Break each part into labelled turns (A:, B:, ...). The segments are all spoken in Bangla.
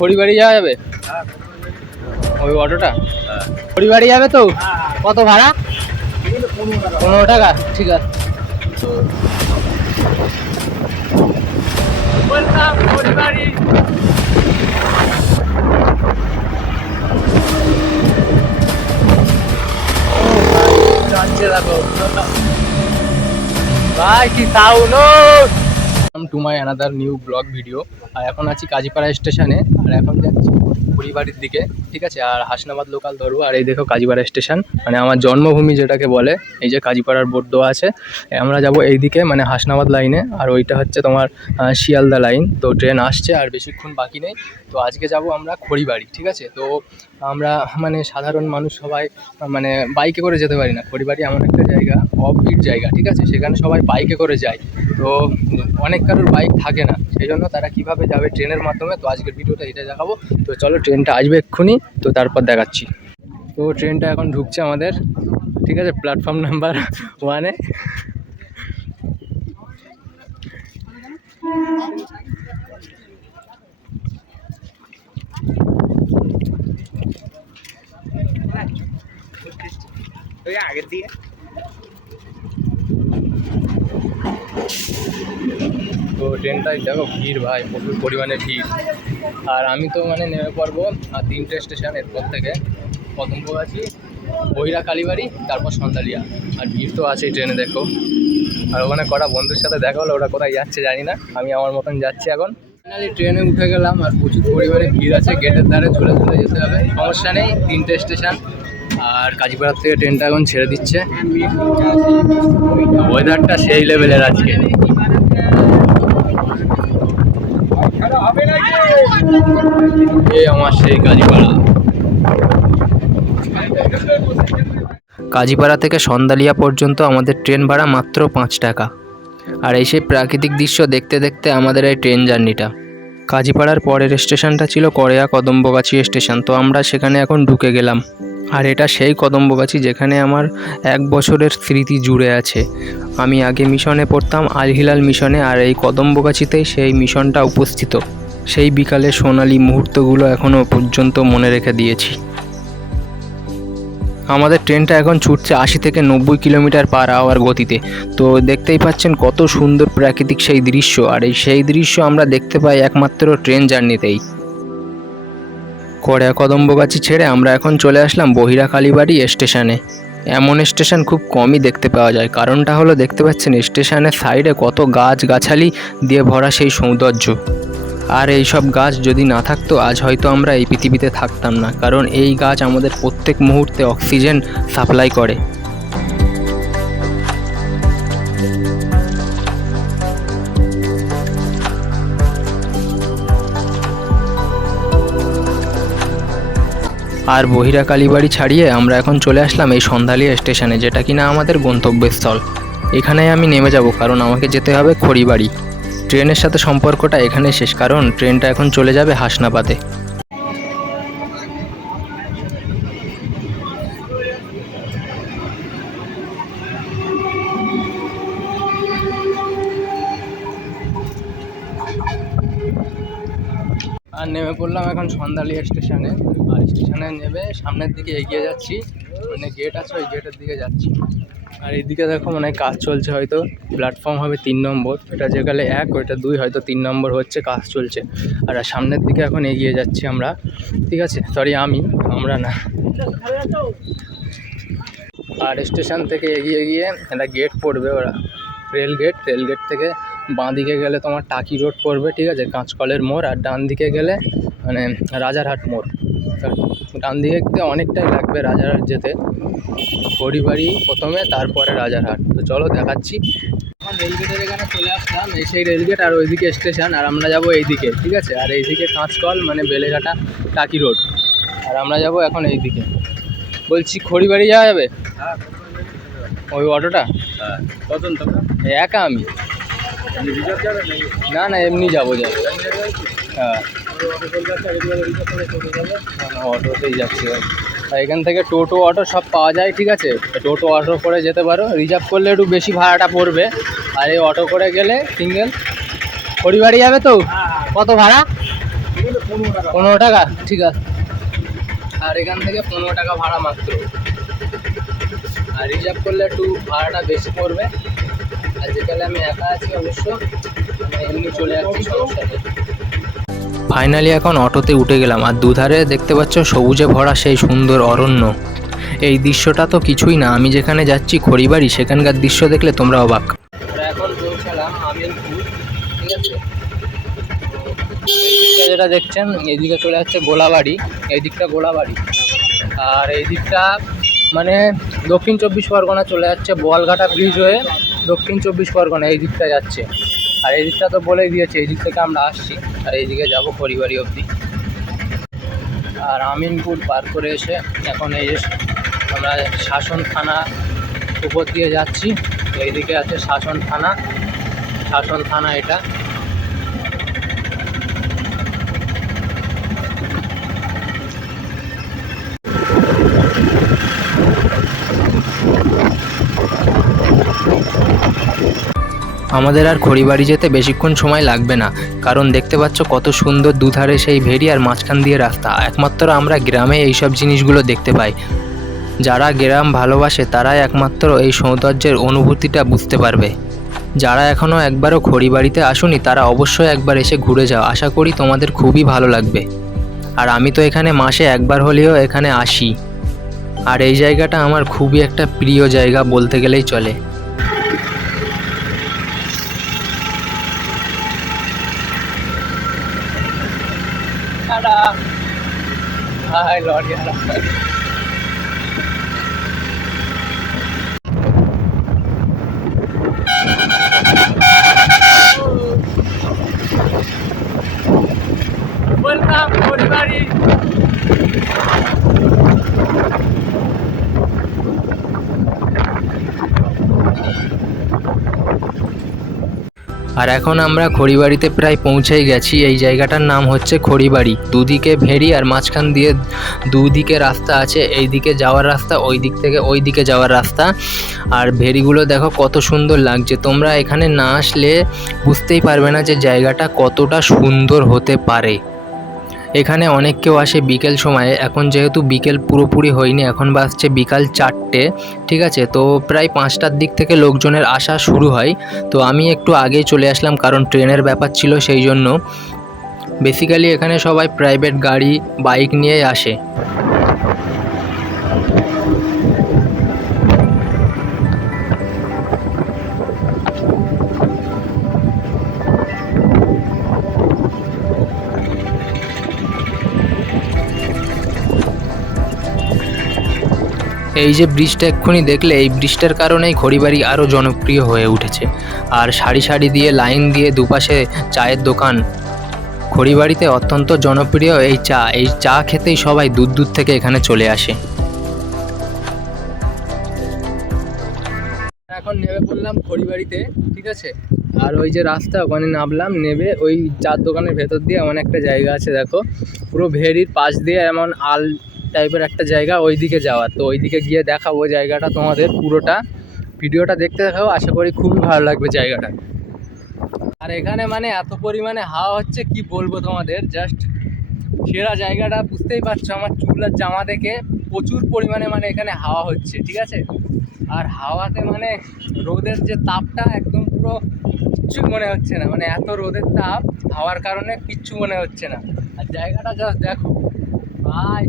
A: খড়িবাড়ি যাওয়া যাবে? ওই অটোটা? খড়িবাড়ি যাবে তো? কত ভাড়া? পনেরো টাকা ঠিক আছে। যাচ্ছে দেখো। ভাই কি sound to my another new blog video আর এখন আছি কাজীপাড়া স্টেশনে আর এখন যাচ্ছি পরিবারের দিকে, ঠিক আছে? আর হাসনাবাদ লোকাল ধরবো আর এই দেখো কাজীপাড়া স্টেশন মানে আমার জন্মভূমি যেটাকে বলে, এই যে কাজীপাড়ার বোর্ড দেওয়া আছে আমরা যাব এই দিকে মানে হাসনাবাদ লাইনে আর ওইটা হচ্ছে তোমার শিয়ালদা লাইন তো ট্রেন আসছে আর বেশিক্ষণ বাকি নেই। তো আজকে যাব আমরা খড়িবাড়ি, ঠিক আছে? তো আমরা মানে সাধারণ মানুষ সবাই মানে বাইকে করে যেতে পারি না। খড়িবাড়ি এমন একটা জায়গা অফবিট জায়গা, ঠিক আছে? সেখানে সবাই বাইকে করে যায়। তো অনেক কারোর বাইক থাকে না, সেই জন্য তারা কীভাবে যাবে ট্রেনের মাধ্যমে, তো আজকের ভিডিওটা এটা দেখাবো। তো চলো ট্রেনটা আসবে এক্ষুনি, তো তারপর দেখাচ্ছি। তো ট্রেনটা এখন ঢুকছে আমাদের, ঠিক আছে? প্ল্যাটফর্ম নাম্বার ওয়ানে
B: আগের দিকে
A: তো ট্রেনটাই দেখো ভিড় ভাই, প্রচুর পরিমাণে ভিড়। আর আমি তো মানে নেমে পড়ব আর তিনটে স্টেশন এরপর থেকে। কদমগাছি বৈরা কালীবাড়ি, তারপর সন্দালিয়া। আর ভিড় তো আছেই ট্রেনে, দেখো। আর ওখানে কটা বন্ধুর সাথে দেখা হলো, ওরা কোথায় যাচ্ছে জানি না। আমি আমার মতন যাচ্ছি এখন। ফাইনালি ট্রেনে উঠে গেলাম আর প্রচুর পরিমাণে ভিড় আছে, গেটের ধারে চলে চলে যেতে হবে। সমস্যা নেই, তিনটে স্টেশন। আর কাজীপাড়ার থেকে ট্রেনটা এখন ছেড়ে দিচ্ছে। ওয়েদারটা সেই লেভেলের আজকে। আমার সেই কাজীপাড়া। কাজীপাড়া থেকে সন্দালিয়া পর্যন্ত আমাদের ট্রেন ভাড়া মাত্র পাঁচ টাকা। আর এই সেই প্রাকৃতিক দৃশ্য দেখতে দেখতে আমাদের এই ট্রেন জার্নিটা কাজীপাড়ার পরের স্টেশনটা ছিল করেয়া কদম্বগাছি স্টেশন, তো আমরা সেখানে এখন ঢুকে গেলাম। আর এটা সেই কদম্বগাছি যেখানে আমার এক বছরের স্মৃতি জুড়ে আছে। আমি আগে মিশনে পড়তাম, আল হিলাল মিশনে, আর এই কদম্বগাছিতেই সেই মিশনটা উপস্থিত। সেই বিকালে সোনালি মুহূর্তগুলো এখনও পর্যন্ত মনে রেখে দিয়েছি। আমাদের ট্রেনটা এখন ছুটছে আশি থেকে নব্বই কিলোমিটার পার আওয়ার গতিতে। তো দেখতেই পাচ্ছেন কত সুন্দর প্রাকৃতিক সেই দৃশ্য। আর এই সেই দৃশ্য আমরা দেখতে পাই একমাত্র ট্রেন জার্নিতেই। কড়া কদম্বগাছি ছেড়ে আমরা এখন চলে আসলাম বহিরা কালীবাড়ি স্টেশনে। এমন স্টেশন খুব কমই দেখতে পাওয়া যায়। কারণটা হলো, দেখতে পাচ্ছেন স্টেশনের সাইডে কত গাছ গাছালি দিয়ে ভরা সেই সৌন্দর্য। আর এই সব গাছ যদি না থাকতো, আজ হয়তো আমরা এই পৃথিবীতে থাকতাম না, কারণ এই গাছ আমাদের প্রত্যেক মুহূর্তে অক্সিজেন সাপ্লাই করে। আর বহিরা কালীবাড়ি ছাড়িয়ে আমরা এখন চলে আসলাম এই সন্ধ্যালিয়া স্টেশনে, যেটা কিনা আমাদের গন্তব্যস্থল। এখানে আমি নেমে যাব, কারণ আমাকে যেতে হবে খড়িবাড়ি ট্রেনের সাথে সম্পর্কটা এখানে শেষ, কারণ ট্রেনটা এখন চলে যাবে হাসনাবাদে। আর নেমে পড়লাম এখন সন্ধ্যালিয়া স্টেশনে। আর স্টেশনে নেমে সামনের দিকে এগিয়ে যাচ্ছি। মানে গেট আছে, ওই গেটের দিকে যাচ্ছি। আর এদিকে দেখো মানে কাজ চলছে, হয়তো প্ল্যাটফর্ম হবে তিন নম্বর। এটা যেখানে এক, ওইটা দুই, হয়তো তিন নম্বর হচ্ছে কাজ চলছে। আর সামনের দিকে এখন এগিয়ে যাচ্ছি আমরা। ঠিক আছে? সরি আমি, আমরা না। আর স্টেশন থেকে এগিয়ে গিয়ে একটা গেট পড়বে ওরা। রেল গেট রেল গেট থেকে বাঁ দিকে গেলে তোমার টাকি রোড পড়বে, ঠিক আছে? কাঁচকলের মোড়, আর ডান দিকে গেলে মানে রাজারহাট মোড়। ডান দিকে অনেকটাই লাগবে রাজারহাট যেতে। হরিবাড়ি প্রথমে তারপরে রাজারহাট তো চলো দেখাচ্ছি। এখন রেলগেটের এখানে চলে আসলাম এই সেই রেলগেট আর ওইদিকে স্টেশন আর আমরা যাব এইদিকে ঠিক আছে? আর এইদিকে কাঁচকল মানে বেলেঘাটা টাকি রোড। আর আমরা যাব এখন এইদিকে। বলছি খড়িবাড়ি যাওয়া যাবে? ওই অটোটা?
B: তোমরা?
A: একা আমি। না না এমনি যাব যাব। হ্যাঁ। অটোতেই যাচ্ছি ভাই এখান থেকে টোটো, অটো সব পাওয়া যায়, ঠিক আছে? টোটো, অটো করে যেতে পারো। রিজার্ভ করলে একটু বেশি ভাড়াটা পড়বে। আর এই অটো করে গেলে সিঙ্গেল পরিবারই যাবে তো? কত ভাড়া? পনেরো টাকা, ঠিক আছে। আর এখান থেকে পনেরো টাকা ভাড়া মাত্র। আর রিজার্ভ করলে একটু ভাড়াটা বেশি পড়বে। আর যেখানে আমি একা আছি অবশ্য মানে এমনি চলে যাচ্ছি সমস্যা ফাইনালি এখন অটোতে উঠে গেলাম আর দুধারে দেখতে পাচ্ছ সবুজে ভরা সেই সুন্দর অরণ্য। এই দৃশ্যটা তো কিছুই না, আমি যেখানে যাচ্ছি খড়িবাড়ি, সেখানকার দৃশ্য দেখলে তোমরা অবাক। যেটা দেখছেন এইদিকে চলে যাচ্ছে গোলাবাড়ি এই দিকটা গোলাবাড়ি। আর এই দিকটা মানে দক্ষিণ চব্বিশ পরগনা চলে যাচ্ছে, বোয়ালঘাটা ব্রিজ হয়ে দক্ষিণ চব্বিশ পরগনা এই দিকটা যাচ্ছে। আর এদিকটা দিকটা তো বলেই দিয়েছে, এই দিক থেকে আমরা আসছি, আর এইদিকে যাব পরিবারই অবধি। আর আমিনপুর পার করে এসে এখন এই যে আমরা শাসন থানা উপর দিয়ে যাচ্ছি, এইদিকে আছে শাসন থানা। শাসন থানা এটা। আমাদের আর খড়িবাড়ি যেতে বেশিক্ষণ সময় লাগবে না, কারণ দেখতে পাচ্ছ কত সুন্দর দুধারে সেই ভেড়ি আর মাঝখান দিয়ে রাস্তা, একমাত্র আমরা গ্রামে এইসব জিনিসগুলো দেখতে পাই। যারা গ্রাম ভালোবাসে তারাই একমাত্র এই সৌন্দর্যের অনুভূতিটা বুঝতে পারবে। যারা এখনও একবারও খড়িবাড়িতে আসুনি, তারা অবশ্যই একবার এসে ঘুরে যাও, আশা করি তোমাদের খুবই ভালো লাগবে। আর আমি তো এখানে মাসে একবার হলেও এখানে আসি। আর এই জায়গাটা আমার খুবই একটা প্রিয় জায়গা বলতে গেলেই চলে। हाय लॉर्ड यार আর এখন আমরা খড়িবাড়িতে প্রায় পৌঁছেই গেছি। এই জায়গাটার নাম হচ্ছে খড়িবাড়ি। দুদিকে ভেড়ি আর মাঝখান দিয়ে দুদিকে রাস্তা আছে। এই দিকে যাওয়ার রাস্তা ওই দিক থেকে ওই দিকে যাওয়ার রাস্তা। আর ভেড়িগুলো দেখো কত সুন্দর লাগছে। তোমরা এখানে না আসলে বুঝতেই পারবে না যে জায়গাটা কতটা সুন্দর হতে পারে। এখানে অনেক কেউ আসে বিকেল সময়ে। এখন যেহেতু বিকেল পুরোপুরি হয়নি, এখন বাসছে বিকাল চারটে, ঠিক আছে? তো প্রায় পাঁচটার দিক থেকে লোকজনের আসা শুরু হয়। তো আমি একটু আগেই চলে আসলাম, কারণ ট্রেনের ব্যাপার ছিল সেই জন্য। বেসিক্যালি এখানে সবাই প্রাইভেট গাড়ি বাইক নিয়েই আসে। এই যে ব্রিজটা এক্ষুনি দেখলে, এই ব্রিজটার কারণেই খড়িবাড়ি আরও জনপ্রিয় হয়ে উঠেছে। আর সারি সারি দিয়ে, লাইন দিয়ে দুপাশে চায়ের দোকান। খড়িবাড়িতে অত্যন্ত জনপ্রিয় এই চা। এই চা খেতেই সবাই দূর দূর থেকে এখানে চলে আসে। এখন নেমে পড়লাম খড়িবাড়িতে ঠিক আছে? আর ওই যে রাস্তা, ওখানে নামলাম নেবে ওই চার দোকানের ভেতর দিয়ে এমন একটা জায়গা আছে, দেখো। পুরো ভেড়ির পাশ দিয়ে এমন আল টাইপের একটা জায়গা ওই দিকে যাওয়ার। তো ওই দিকে গিয়ে দেখাবো জায়গাটা তোমাদের পুরোটা। ভিডিওটা দেখতে দেখাবো আশা করি খুবই ভালো লাগবে জায়গাটা। আর এখানে মানে এত পরিমাণে হাওয়া হচ্ছে, কি বলব তোমাদের? জাস্ট সেরা জায়গাটা, বুঝতেই পারছ আমার চুল আর জামা দেখে প্রচুর পরিমাণে মানে এখানে হাওয়া হচ্ছে, ঠিক আছে? আর হাওয়াতে মানে রোদের যে তাপটা একদম পুরো কিচ্ছু মনে হচ্ছে না। মানে এত রোদের তাপ, হাওয়ার কারণে কিচ্ছু মনে হচ্ছে না। আর জায়গাটা জাস্ট দেখো Bye.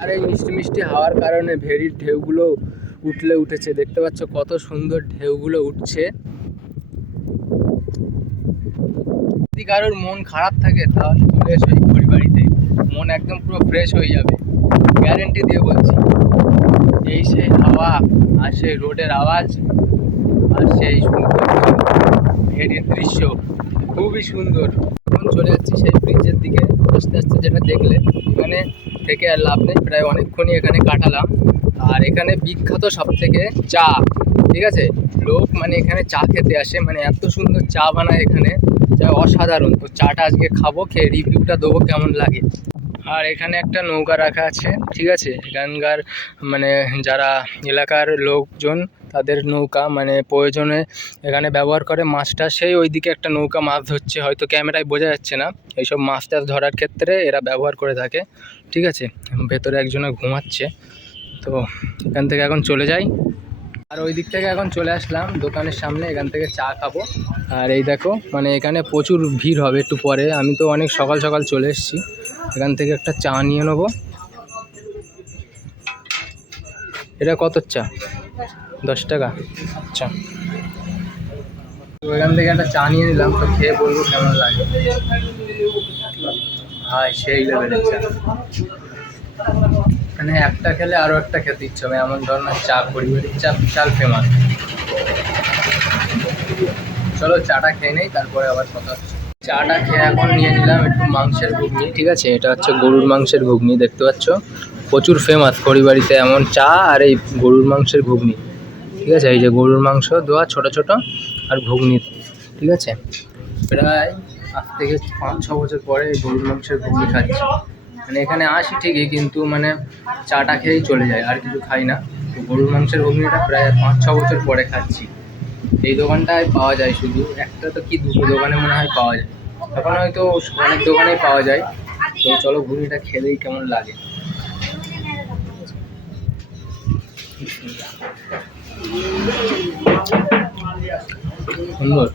A: আর এই মিষ্টি মিষ্টি হাওয়ার কারণে ভেরির ঢেউগুলো উঠলে উঠেছে। দেখতে পাচ্ছ কত সুন্দর ঢেউগুলো উঠছে। যদি কারোর মন খারাপ থাকে, তাহলে চলে এসো এই বাড়িতে। মন একদম পুরো ফ্রেশ হয়ে যাবে। গ্যারেন্টি দিয়ে বলছি, এই সেই হাওয়া আর সেই রোডের আওয়াজ আর সেই সুন্দর ভেরির দৃশ্য খুবই সুন্দর। এখন চলে যাচ্ছি সেই ব্রিজের দিকে। আস্তে আস্তে যেটা দেখলে এখানে থেকে আর লাভ নেই, প্রায় অনেকক্ষণই এখানে কাটালাম। আর এখানে বিখ্যাত সব থেকে চা, ঠিক আছে? লোক মানে এখানে চা খেতে আসে মানে এত সুন্দর চা বানায় এখানে, যা অসাধারণ। তো চাটা আজকে খাব, খেয়ে রিভিউটা দেবো কেমন লাগে। আর এখানে একটা নৌকা রাখা আছে, ঠিক আছে? এখানকার মানে যারা এলাকার লোকজন তাদের নৌকা মানে প্রয়োজনে এখানে ব্যবহার করে মাছটা, সেই ওইদিকে একটা নৌকা মাছ ধরছে, হয়তো ক্যামেরায় বোঝা যাচ্ছে না। এইসব মাছ টাছ ধরার ক্ষেত্রে এরা ব্যবহার করে থাকে, ঠিক আছে? ভেতরে একজনে ঘুমাচ্ছে, তো এখান থেকে এখন চলে যাই। আর ওই দিক থেকে এখন চলে আসলাম, দোকানের সামনে, এখান থেকে চা খাব। আর এই দেখো মানে এখানে প্রচুর ভিড় হবে একটু পরে। আমি তো অনেক সকাল সকাল চলে এসেছি। এখান থেকে একটা চা নিয়ে নেব। এটা কত চা? দশ টাকা। আচ্ছা। তো এখান থেকে একটা চা নিয়ে নিলাম তো খেয়ে বলব কেমন লাগে। ভাই সেই লেভেলের চা। মানে একটা খেলে আরও একটা খেতে ইচ্ছে হবে এমন ধরনের চা পরিবারের চা বিশাল ফেমাস চলো চাটা খেয়ে নেই তারপরে আবার কথা হচ্ছে। চাটা খেয়ে এখন নিয়ে নিলাম একটু মাংসের ঘুগনি। ঠিক আছে এটা হচ্ছে গরুর মাংসের ঘুগনি দেখতে পাচ্ছ? প্রচুর ফেমাস খড়িবাড়িতে এমন চা আর এই গরুর মাংসের ঘুগনি। ঠিক আছে? এই যে গরুর মাংস দেওয়া ছোট ছোট আর ঘুগনি, ঠিক আছে? প্রায় আজ থেকে পাঁচ, ছ বছর পরে এই গরুর মাংসের ঘুগনি খাচ্ছি। মানে এখানে আসি ঠিকই, কিন্তু মানে চাটা খেয়েই চলে যায়, আর কিছু খাই না। তো গরুর মাংসের ঘুগনিটা প্রায় পাঁচ, ছ বছর পরে খাচ্ছি। এই দোকানটায় পাওয়া যায় শুধু, একটা তো কি দুটো দোকানে মনে হয় পাওয়া যায়। এখন হয়তো অনেক দোকানেই পাওয়া যায়। তো চলো ঘুগনিটা খেলেই কেমন লাগে। সুন্দর।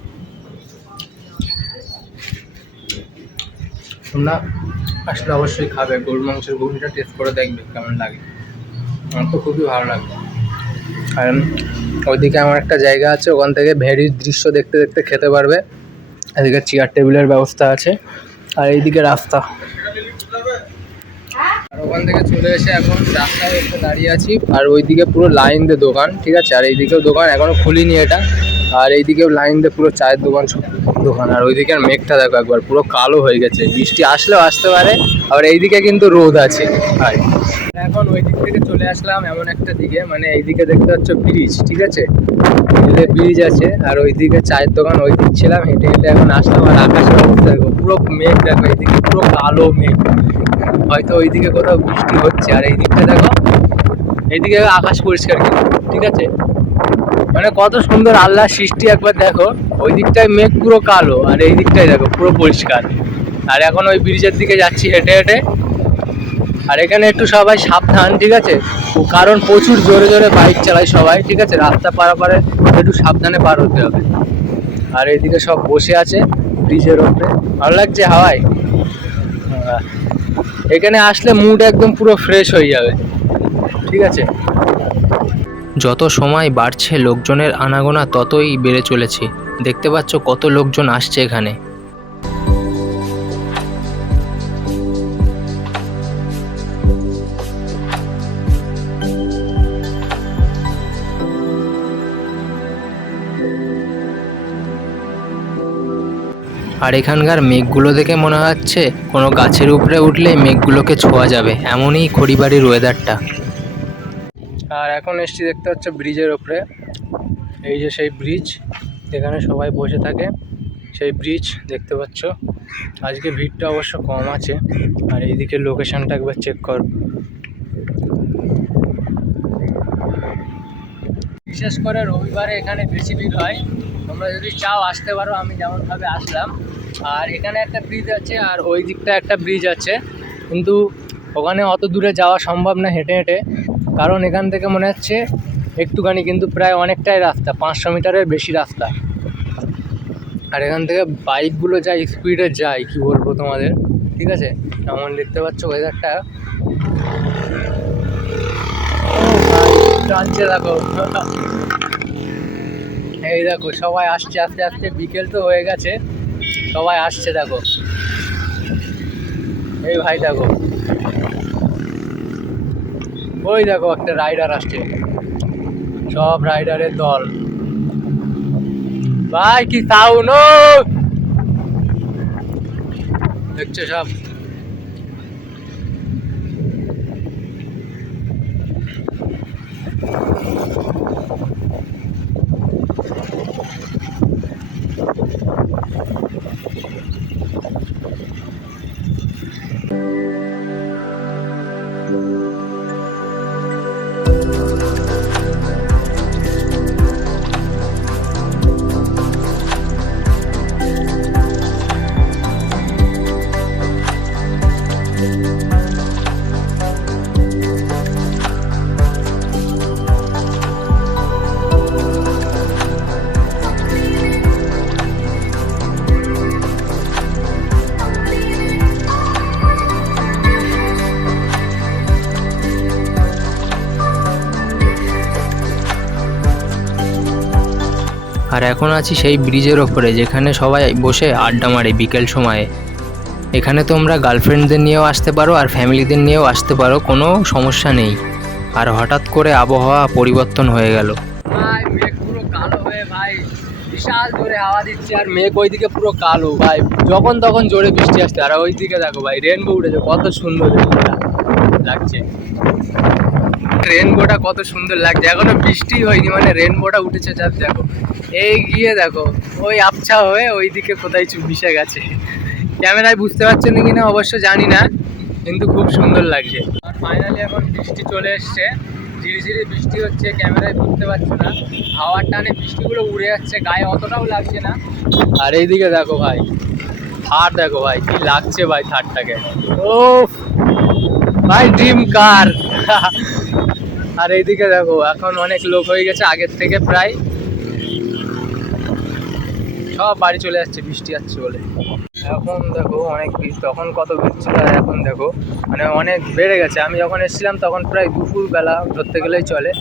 A: তোমরা আসলে অবশ্যই খাবে। গরুর মাংসের ঘুগনিটা টেস্ট করে দেখবে কেমন লাগে। আমার তো খুবই ভালো লাগবে কারণ ওইদিকে আমার একটা জায়গা আছে, ওখান থেকে ভেড়ির দৃশ্য দেখতে দেখতে খেতে পারবে। এদিকে চেয়ার টেবিলের ব্যবস্থা আছে। আর এইদিকে রাস্তা। ওখান থেকে চলে এসে এখন রাস্তায় একটু দাঁড়িয়ে আছি। আর ওইদিকে পুরো লাইন দিয়ে দোকান, ঠিক আছে? আর এইদিকেও দোকান, এখনও খুলিনি এটা। আর এইদিকেও লাইন দিয়ে পুরো চায়ের দোকান দোকান। আর ওইদিকে মেঘটা দেখো একবার, পুরো কালো হয়ে গেছে। বৃষ্টি আসলেও আসতে পারে, আবার এইদিকে কিন্তু রোদ আছে। আর এখন ওই দিক থেকে চলে আসলাম এমন একটা দিকে মানে এইদিকে দেখতে পাচ্ছ ব্রিজ, ঠিক আছে? এদিকে ব্রিজ আছে, আর ওইদিকে চায়ের দোকান, ওই দিক ছিলাম, হেঁটে হেঁটে এখন আসলাম। আর দেখো, পুরো মেঘ দেখো, এইদিকে পুরো কালো মেঘ। হয়তো ওইদিকে কোথাও বৃষ্টি হচ্ছে আর এই দিকটা দেখো, এইদিকে আকাশ পরিষ্কার কিন্তু, ঠিক আছে? মানে কত সুন্দর আল্লাহ সৃষ্টি একবার দেখো, ওই দিকটায় মেঘ পুরো কালো আর এই দিকটায় দেখো পুরো পরিষ্কার। আর এখন ওই ব্রিজের দিকে যাচ্ছি হেঁটে হেঁটে। আর এখানে একটু সবাই সাবধান, ঠিক আছে? কারণ প্রচুর জোরে জোরে বাইক চালায় সবাই, ঠিক আছে? রাস্তা পারাপারে একটু সাবধানে পার হতে হবে। আর এইদিকে সব বসে আছে ব্রিজের ওপরে ভালো লাগছে হাওয়ায়? এখানে আসলে মুড একদম পুরো ফ্রেশ হয়ে যাবে। ঠিক আছে? যত সময় বাড়ছে লোকজনের আনাগোনা ততই বেড়ে চলেছে। দেখতে পাচ্ছ কত লোকজন আসছে এখানে। আর এখানকার মেঘগুলো দেখে মনে হচ্ছে কোনো গাছের উপরে উঠলে মেঘগুলোকে ছোঁয়া যাবে, এমনই খড়িবাড়ির ওয়েদারটা আর এখন এসছি দেখতে হচ্ছে ব্রিজের ওপরে। এই যে সেই ব্রিজ এখানে সবাই বসে থাকে, সেই ব্রিজ দেখতে পাচ্ছ। আজকে ভিড়টা অবশ্য কম আছে, আর এইদিকে লোকেশনটা একবার চেক কর। বিশেষ করে রবিবারে এখানে বেশি ভিড় হয়। তোমরা যদি চাও আসতে পারো, আমি যেমনভাবে আসলাম। আর এখানে একটা ব্রিজ আছে, আর ওই দিকটা একটা ব্রিজ আছে। কিন্তু ওখানে অত দূরে যাওয়া সম্ভব না হেঁটে হেঁটে। কারণ এখান থেকে মনে হচ্ছে একটুখানি কিন্তু প্রায় অনেকটাই রাস্তা, পাঁচশো মিটারের বেশি রাস্তা। আর এখান থেকে বাইকগুলো যা স্পিডে যায়, কি বলব তোমাদের? ঠিক আছে? এমন দেখতে পাচ্ছ ওয়েদারটা টানছে দেখো। এই দেখো, সবাই আসছে, আস্তে আস্তে, বিকেল তো হয়ে গেছে। সবাই আসছে, দেখো। এই ভাই, দেখো। ওই দেখো, একটা রাইডার আসছে। সব রাইডারের দল। ভাই, কি সাউন্ড দেখছ সব। এখন আছি সেই ব্রিজের ওপরে, যেখানে সবাই বসে আড্ডা মারে বিকেল সময়ে। এখানে তোমরা গার্লফ্রেন্ডদের নিয়েও আসতে পারো আর ফ্যামিলিদের নিয়েও আসতে পারো, কোনো সমস্যা নেই। আর হঠাৎ করে আবহাওয়া পরিবর্তন হয়ে গেল। ভাই, মেঘ পুরো কালো হয়ে, ভাই, বিশাল জোরে হাওয়া দিচ্ছে আর মেঘ ওইদিকে পুরো কালো, ভাই। যখন তখন জোরে বৃষ্টি আসছে, আর ওইদিকে দেখো, ভাই রেনবো উঠেছে, কত সুন্দর লাগছে। রেনবোটা কত সুন্দর লাগছে, এখনও বৃষ্টি হয়নি মানে রেনবোটা উঠেছে যা দেখো। এই গিয়ে দেখো, ওই আবছা হয়ে ওইদিকে কোথায় চু মিশে গেছে। ক্যামেরায় বুঝতে পারছেন কি না অবশ্য জানি না, কিন্তু খুব সুন্দর লাগছে। আর ফাইনালি এখন বৃষ্টি চলে এসছে। ঝিরিঝিরি বৃষ্টি হচ্ছে, ক্যামেরায় বুঝতে পারছ না। হাওয়ার টানে বৃষ্টিগুলো উড়ে যাচ্ছে, গায়ে অতটাও লাগছে না। আর এইদিকে দেখো ভাই, থার দেখো ভাই, কি লাগছে ভাই থারটাকে। ও ভাই ড্রিম কার। আর এইদিকে দেখো, এখন অনেক লোক হয়ে গেছে আগের থেকে প্রায়। সব বাড়ি চলে যাচ্ছে বৃষ্টি যাচ্ছে বলে। এখন দেখো অনেক তখন কত ভিড় ছিল আর এখন দেখো মানে অনেক বেড়ে গেছে। আমি যখন এসেছিলাম তখন প্রায় দুপুর বেলা ধরতে গেলেই চলে।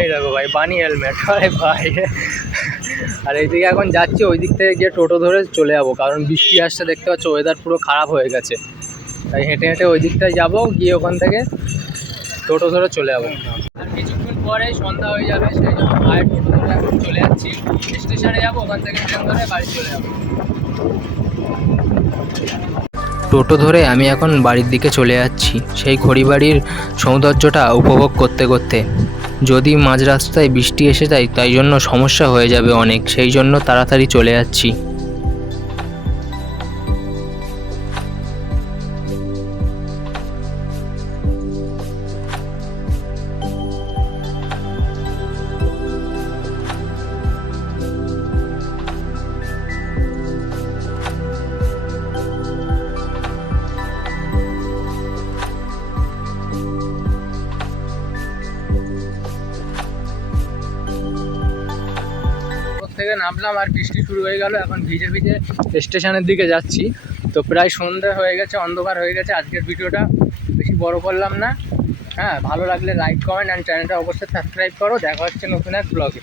A: এই দেখো ভাই বানি হেলমেট আরে ভাই। আর এইদিকে এখন যাচ্ছি ওই দিক থেকে গিয়ে টোটো ধরে চলে যাব কারণ বৃষ্টি আসছে দেখতে পাচ্ছ ওয়েদার পুরো খারাপ হয়ে গেছে। তাই হেঁটে হেঁটে ওই দিকটায় যাব গিয়ে ওখান থেকে টোটো ধরে চলে যাব। আর কিছুক্ষণ পরেই সন্ধ্যা হয়ে যাবে, সেই জন্য ভাইয়ের টোটো ধরে এখন চলে যাচ্ছি। স্টেশনে যাব, ওখান থেকে ট্রেন ধরে বাড়ি চলে যাব। টোটো ধরে আমি এখন বাড়ির দিকে চলে যাচ্ছি। সেই খড়িবাড়ির সৌন্দর্যটা উপভোগ করতে করতে। যদি মাঝ রাস্তায় বৃষ্টি এসে যায়, তাই জন্য সমস্যা হয়ে যাবে অনেক। সেই জন্য তাড়াতাড়ি চলে যাচ্ছি। নামলাম আর বৃষ্টি শুরু হয়ে গেল। এখন ভিজে ভিজে স্টেশনের দিকে যাচ্ছি। তো প্রায় সন্ধ্যা হয়ে গেছে, অন্ধকার হয়ে গেছে আজকের ভিডিওটা। বেশি বড় করলাম না। হ্যাঁ ভালো লাগলে লাইক কমেন্ট অ্যান্ড চ্যানেলটা অবশ্যই সাবস্ক্রাইব করো। দেখা হচ্ছে নতুন এক ব্লগে